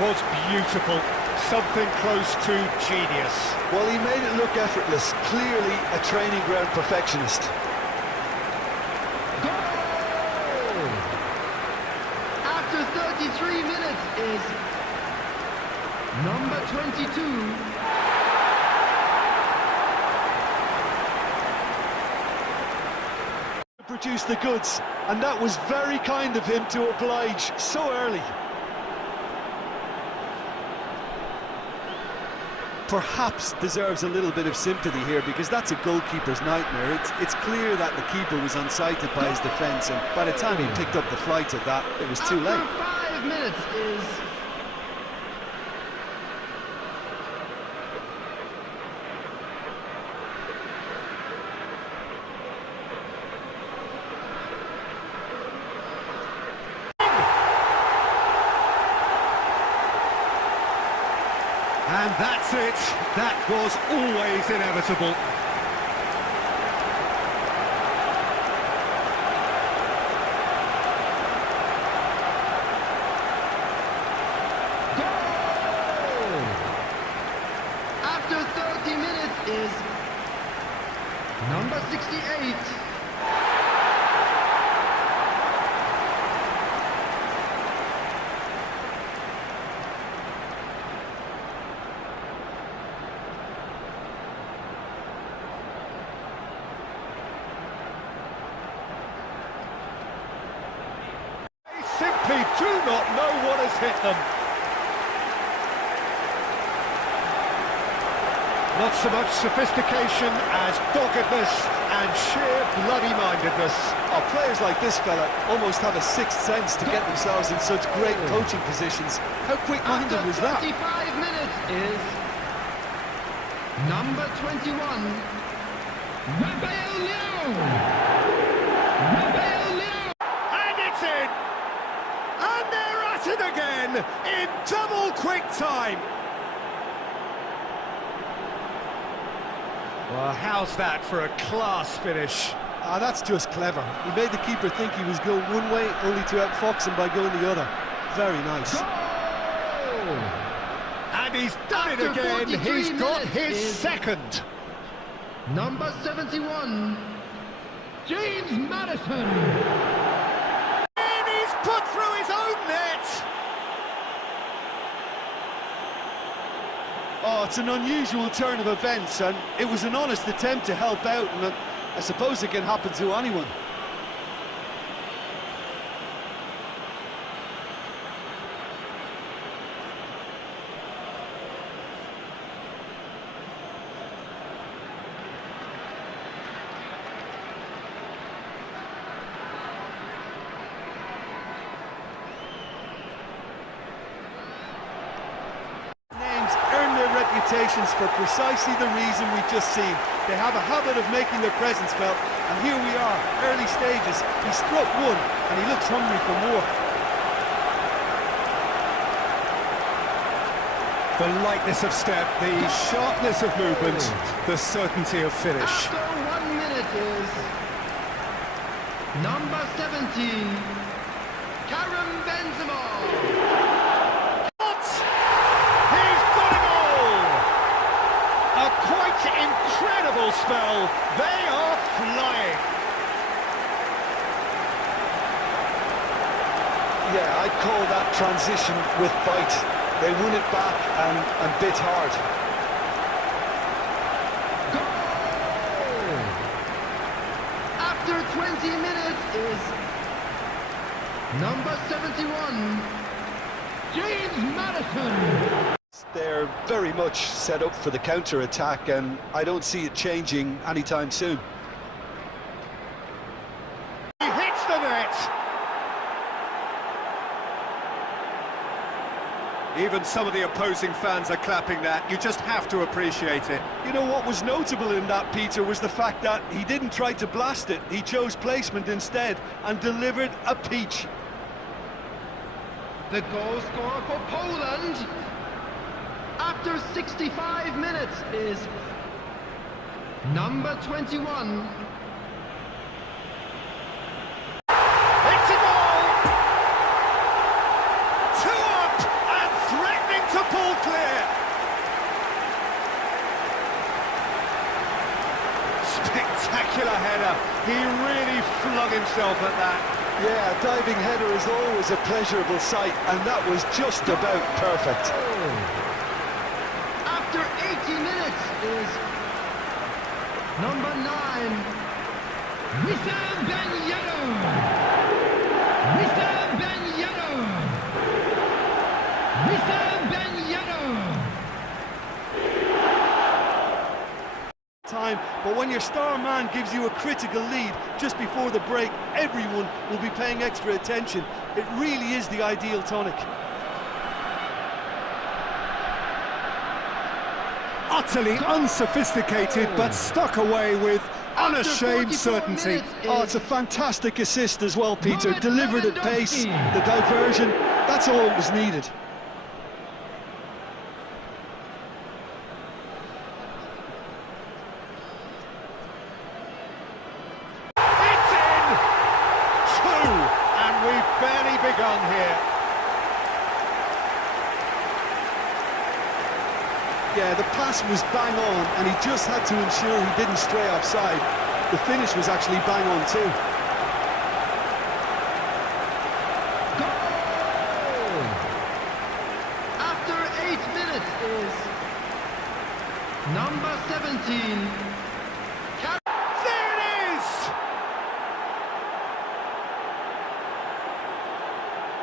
was beautiful, something close to genius. Well, he made it look effortless, clearly a training ground perfectionist. Goal! After 33 minutes is number 22. Produced the goods, and that was very kind of him to oblige so early. Perhaps deserves a little bit of sympathy here, because that's a goalkeeper's nightmare. It's clear that the keeper was unsighted by his defence, and by the time he picked up the flight of that, it was too late. After 5 minutes is And that's it. That was always inevitable. goal! After 30 minutes is number 68. Simply do not know what has hit them. Not so much sophistication as doggedness and sheer bloody-mindedness. Oh, players like this fella almost have a sixth sense to get themselves in such great coaching positions. How quick-minded was that? 35 minutes is number 21. And it's in! And they're at it again in double quick time. Well, how's that for a class finish? Ah, that's just clever. He made the keeper think he was going one way, only to outfox him by going the other. Very nice. Goal! And he's done After it again. 43 He's got minutes his is second. Number 71, James Maddison. And he's put through his own net. Oh, it's an unusual turn of events, and it was an honest attempt to help out, and I suppose it can happen to anyone. Reputations for precisely the reason we've just seen. They have a habit of making their presence felt, and here we are, early stages. He struck one, and he looks hungry for more. The lightness of step, the sharpness of movement, the certainty of finish. After 1 minute is number 17, Karim Benzema. A quite incredible spell. They are flying. Yeah, I'd call that transition with bite. They won it back and bit hard. Goal! After 20 minutes is number 71, James Maddison. They're very much set up for the counter-attack, and I don't see it changing anytime soon. He hits the net. Even some of the opposing fans are clapping that. You just have to appreciate it. You know what was notable in that, Peter, was the fact that he didn't try to blast it. He chose placement instead and delivered a peach. The goal scorer for Poland after 65 minutes is number 21. It's a goal! 2 up and 3 Spectacular header. He really flung himself at that. Yeah, a diving header is always a pleasurable sight, and that was just about perfect. After 80 minutes is number 9, Wissam Ben Yedder. Wissam Ben Yedder. Wissam Ben Yedder. Time, but when your star man gives you a critical lead just before the break, everyone will be paying extra attention. It really is the ideal tonic. Utterly unsophisticated, but stuck away with unashamed certainty. Oh, it's a fantastic assist as well, Peter. Delivered at pace, the diversion, that's all that was needed. It's in! 2, and we've barely begun here. Yeah, the pass was bang on, and he just had to ensure he didn't stray offside. The finish was actually bang on too. Goal! After 8 minutes is number 17. There it is!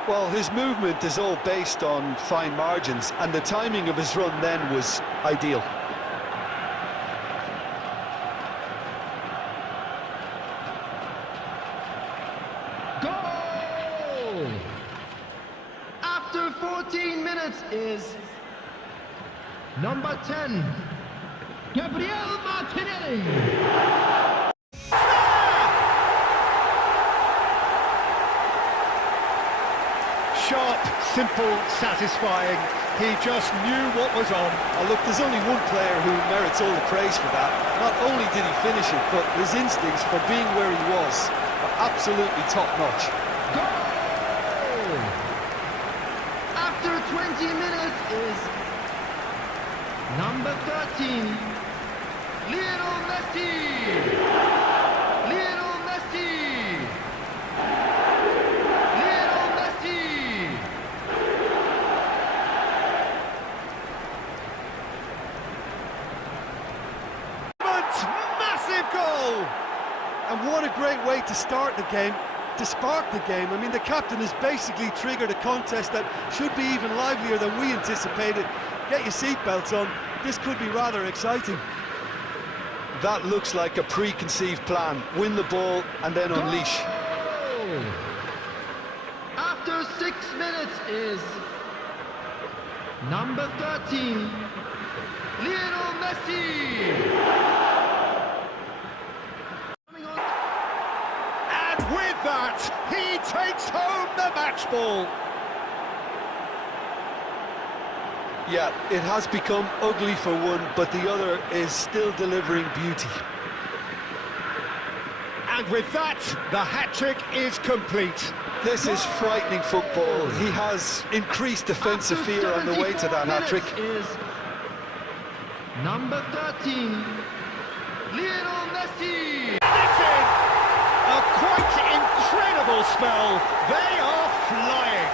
Well, his movement is all based on fine margins, and the timing of his run then was ideal. Goal! After 14 minutes is number 10, Gabriel Martinelli. Sharp, simple, satisfying. He just knew what was on. Oh, look, there's only one player who merits all the praise for that. Not only did he finish it, but his instincts for being where he was were absolutely top-notch. Goal! After 20 minutes is number 13, Lionel Messi. Lionel Messi. Lionel Messi. Massive goal! And what a great way to start the game, to spark the game. I mean, the captain has basically triggered a contest that should be even livelier than we anticipated. Get your seatbelts on, this could be rather exciting. That looks like a preconceived plan. Win the ball and then unleash. Goal! After 6 minutes is number 13, Lionel Messi. And with that, he takes home the match ball. Yeah, it has become ugly for one, but the other is still delivering beauty. And with that, the hat-trick is complete. This is frightening football. He has increased defensive fear on the way to that hat-trick. Is number 13, Lionel Messi. And it's in! A quite incredible spell. They are flying.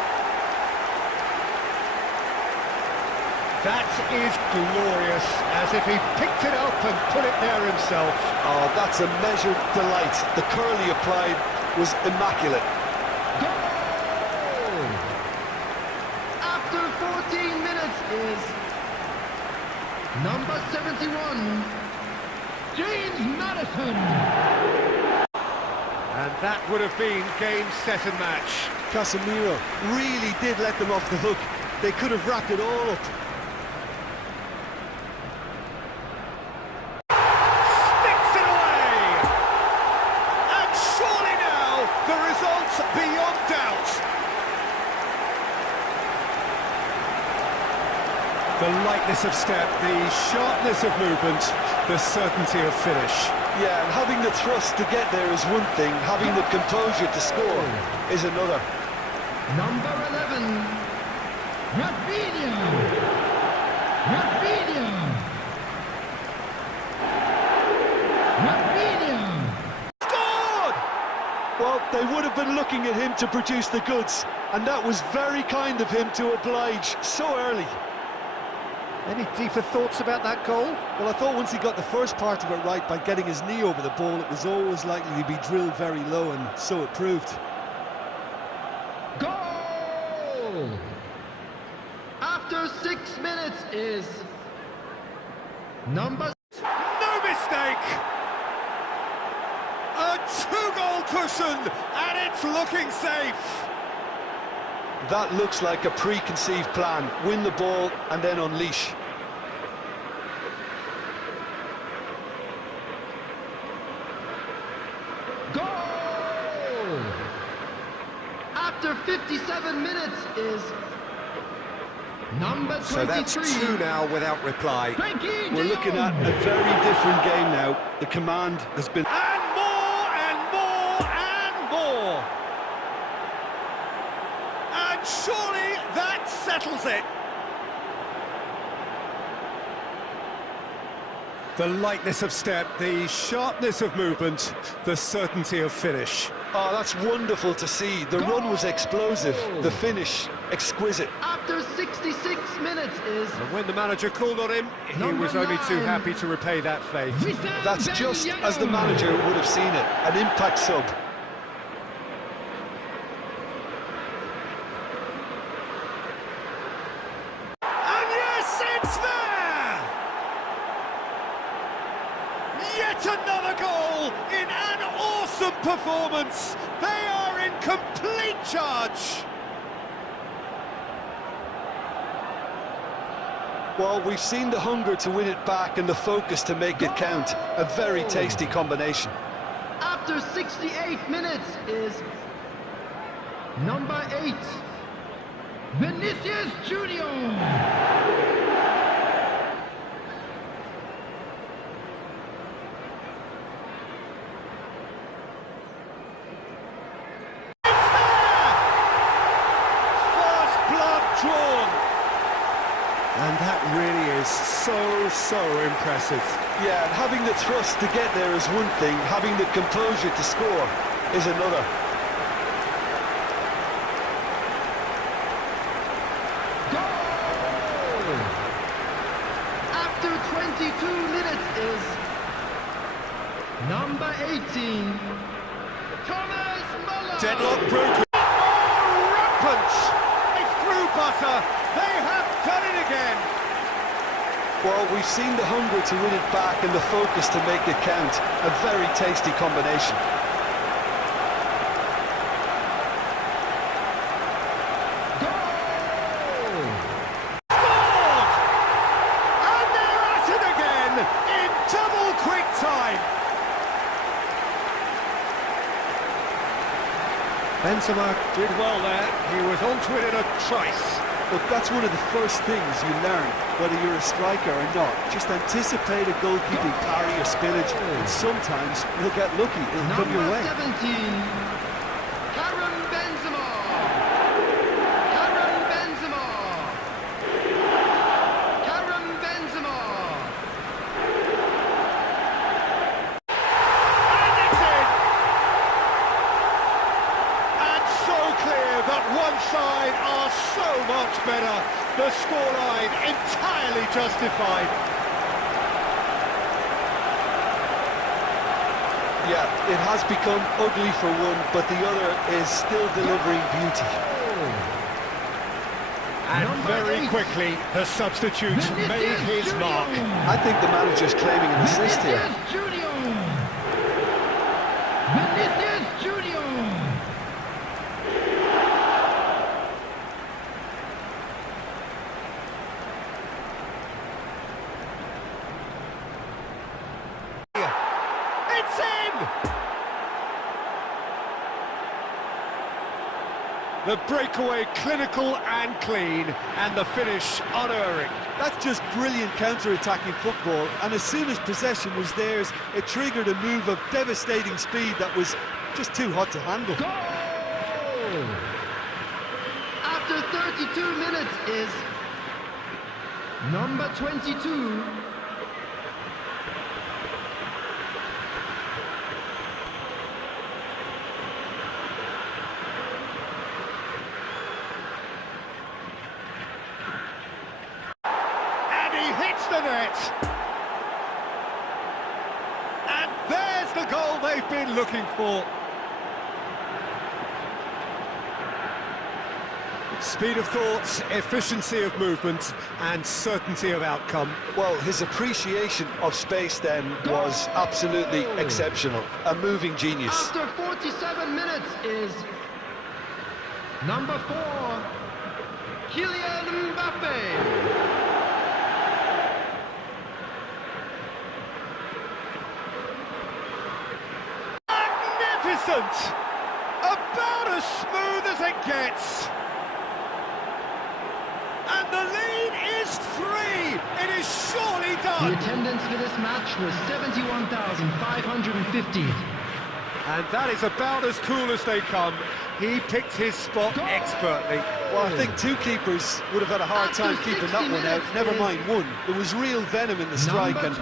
That is glorious, as if he picked it up and put it there himself. Oh, that's a measured delight. The curl he applied was immaculate. Goal! After 14 minutes is number 71, James Maddison. And that would have been game, set and match. Casemiro really did let them off the hook. They could have wrapped it all up. Sticks it away! And surely now, the result's beyond doubt. The lightness of step, the sharpness of movement, the certainty of finish. Yeah, and having the thrust to get there is one thing, having the composure to score is another. Number 11, Rafinha. Rafinha. Rafinha. Well, they would have been looking at him to produce the goods, and that was very kind of him to oblige so early. Any deeper thoughts about that goal? Well, I thought once he got the first part of it right by getting his knee over the ball, it was always likely to be drilled very low, and so it proved. Goal! After 6 minutes is number... No mistake! A two-goal cushion, and it's looking safe. That looks like a preconceived plan. Win the ball and then unleash. Goal! After 57 minutes is number 23. So that's two now without reply. We're looking at a very different game now. The command has been... And more, and more, and more. And surely that settles it. The lightness of step, the sharpness of movement, the certainty of finish. Oh, that's wonderful to see. The run was explosive, the finish exquisite. After 66 minutes is... And when the manager called on him, he was only too happy to repay that faith. That's just as the manager would have seen it, an impact sub. And yes, it's there! Yet another goal in an awesome performance. They are in complete charge. Well, we've seen the hunger to win it back and the focus to make it count. A very tasty combination. After 68 minutes is number 8, Vinicius Junior. And that really is so impressive. Yeah, and having the thrust to get there is one thing, having the composure to score is another. Goal! After 22 minutes is number 18, Thomas Muller. Deadlock broken. Oh, rampant! It's through butter. They have done it again. Well, we've seen the hunger to win it back and the focus to make it count. A very tasty combination. Goal! Scored! And they're at it again in double quick time. Benzema did well there. He was onto it in a trice. Look, that's one of the first things you learn, whether you're a striker or not. Just anticipate a goalkeeping parry or spillage, and sometimes you'll get lucky, it'll come your way. Number 17, Karim Benzema. Karim Benzema. Karim Benzema. And it's in! And so clear that one side are so much better. The scoreline entirely justified. Yeah, it has become ugly for one, but the other is still delivering beauty. And Number very 8. quickly, the substitute made his mark. I think the manager's claiming an assist here. Vinicius Junior. Vinicius Junior. It's in! The breakaway clinical and clean, and the finish unerring. That's just brilliant counter-attacking football, and as soon as possession was theirs, it triggered a move of devastating speed that was just too hot to handle. Goal! After 32 minutes is number 22, threat. And there's the goal they've been looking for. Speed of thought, efficiency of movement, and certainty of outcome. Well, his appreciation of space then was absolutely exceptional. A moving genius. After 47 minutes is number 4, Kylian Mbappe. Magnificent! About as smooth as it gets. And the lead is 3. It is surely done. The attendance for this match was 71,550. And that is about as cool as they come. He picked his spot expertly. Well, I think two keepers would have had a hard time keeping that one out, never mind one. There was real venom in the strike and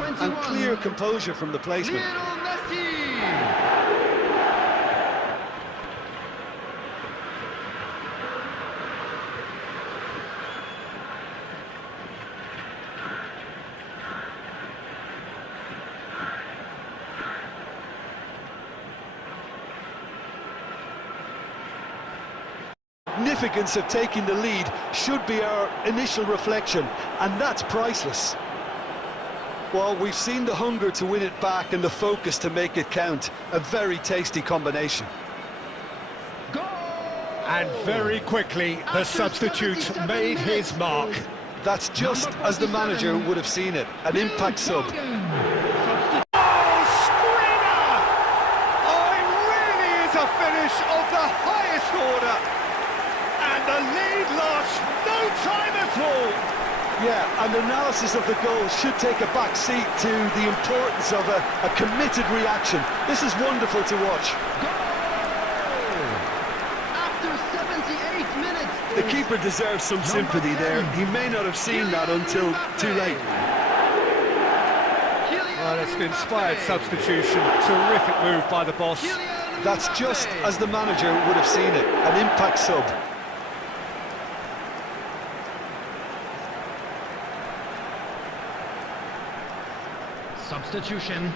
clear composure from the placement. Lionel Messi. Significance of taking the lead should be our initial reflection, and that's priceless. Well, we've seen the hunger to win it back and the focus to make it count. A very tasty combination. Goal! And very quickly, the substitute made his mark. That's just as the manager would have seen it. An impact sub. Oh, screamer! Oh, it really is a finish of the highest order. And the lead lost no time at all. Yeah, and analysis of the goal should take a back seat to the importance of a committed reaction. This is wonderful to watch. Goal! After 78 minutes. The keeper deserves some sympathy there. He may not have seen that until too late. Well, it's an inspired substitution. Terrific move by the boss. That's just as the manager would have seen it. An impact sub. Substitution.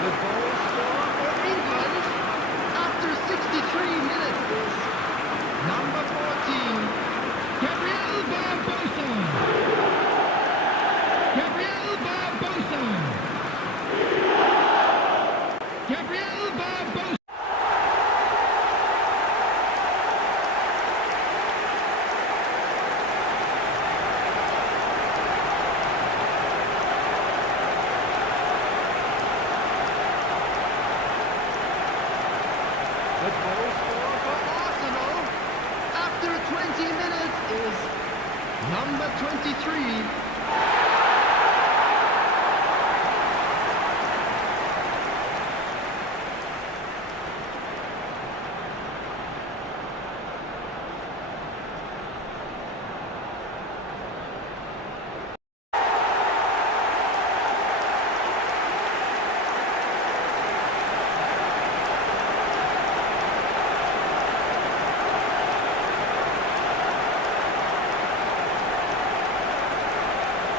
The goal scorer for England after 63 minutes is number 14, Gabriel Barbosa. Gabriel Barbosa. Gabriel Barbosa. The goal scorer for Arsenal after 20 minutes is number 23.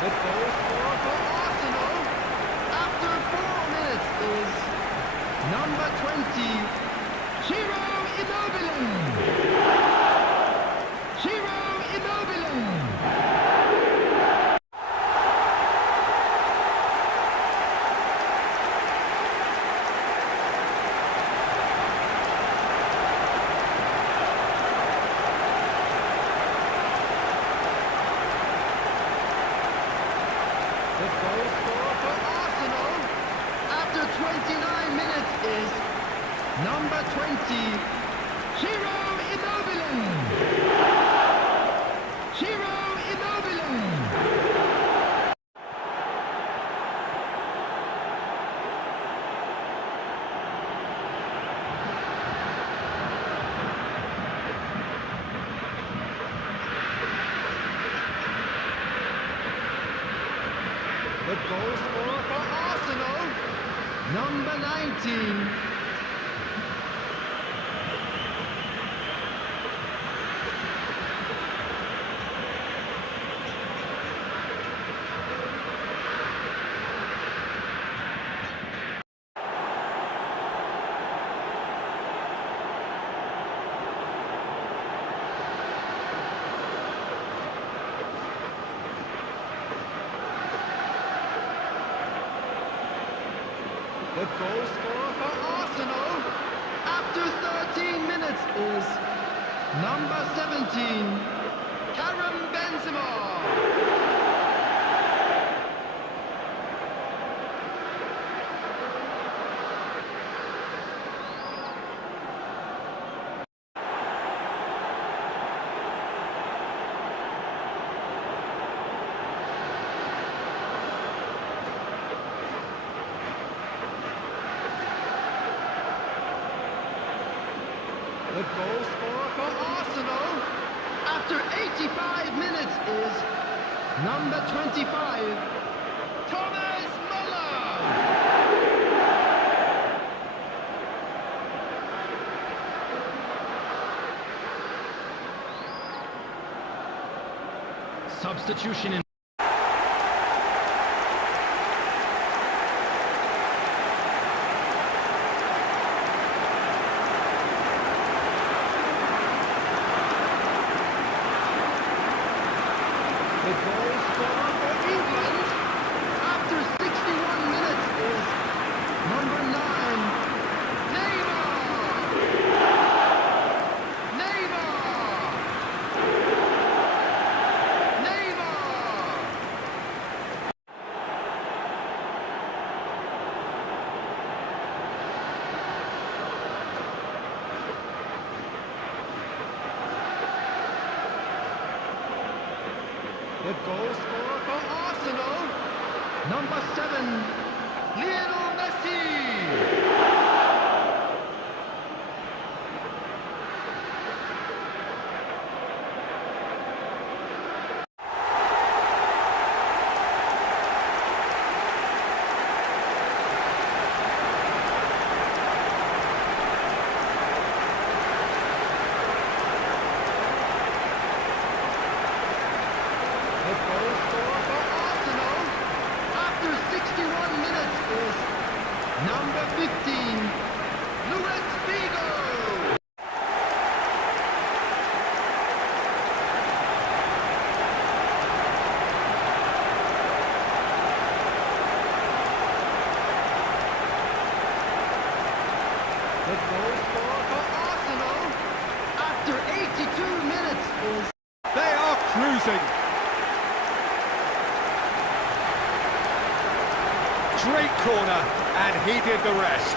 The goal scorer for Arsenal after 4 minutes is number 20, Ciro Immobile. Ciro Immobile. The goal scorer for Arsenal after 29 minutes is number 20, Ciro Immobile. Ciro Immobile. goal scorer for Arsenal, number 19. The goal scorer for Arsenal after 13 minutes is number 17, Karim Benzema. The goal scorer for Arsenal after 85 minutes is number 25, Thomas Muller. Substitution in the goal scorer for England after 61 minutes is number 9, Neymar. Neymar. Neymar. The goal scorer for Arsenal, number 7, Lionel Messi. The goal scorer for Arsenal after 61 minutes is number 15, Luis Figo. The goal scorer for Arsenal after 82 minutes is They are cruising. Great corner, and he did the rest.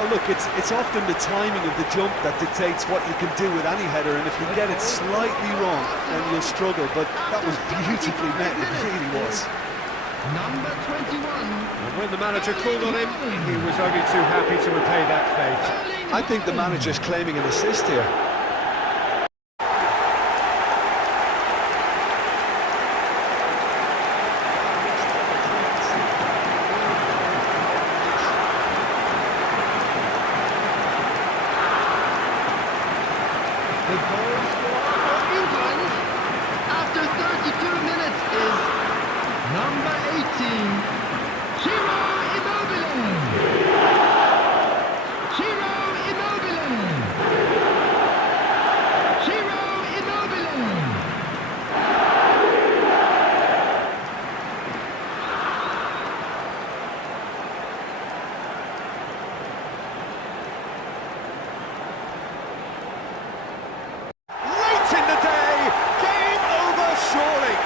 Oh, look, it's often the timing of the jump that dictates what you can do with any header, and if you get it slightly wrong, then you'll struggle. But that was beautifully met, it really was. number 21. And when the manager called on him, he was only too happy to repay that fate. I think the manager's claiming an assist here. The goal scorer for England after 32 minutes is number 18, Ciro Immobile. Ciro Immobile. Ciro Immobile. Late in the day, game over surely.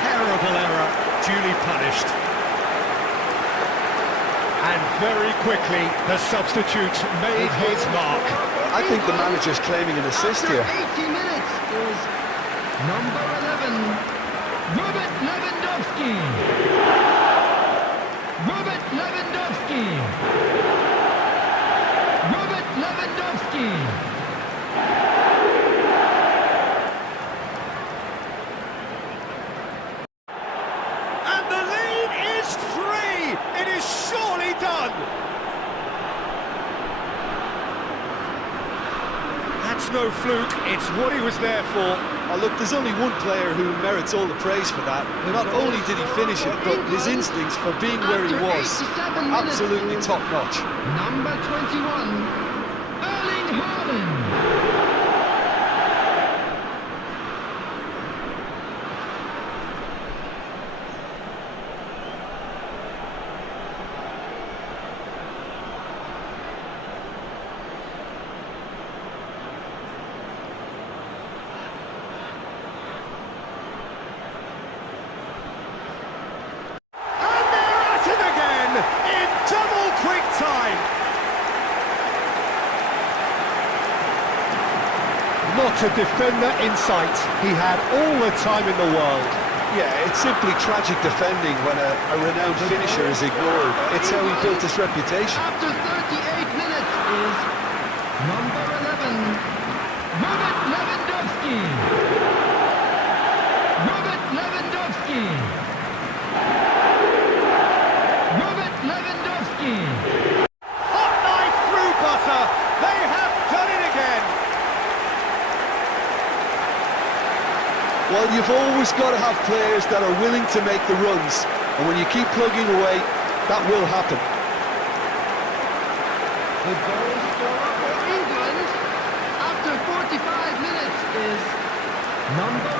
Terrible error, duly punished. And very quickly, the substitute made his mark. I think the manager's claiming an assist After here. 80 minutes is number 11, Robert Lewandowski. Robert Lewandowski. Robert Lewandowski. no fluke, it's what he was there for. Oh, look, there's only one player who merits all the praise for that. Not only did he finish it, but his instincts for being where he was are absolutely top-notch. Number 21, Erling Haaland. In double quick time. Not a defender in sight. He had all the time in the world. Yeah, it's simply tragic defending when a renowned finisher is ignored. It's how he built his reputation. After 38 minutes is number 11, Robert Lewandowski. Robert Lewandowski. Robert Lewandowski. Hot knife through butter. They have done it again. Well, you've always got to have players that are willing to make the runs, and when you keep plugging away, that will happen. The goal scorer for England after 45 minutes is number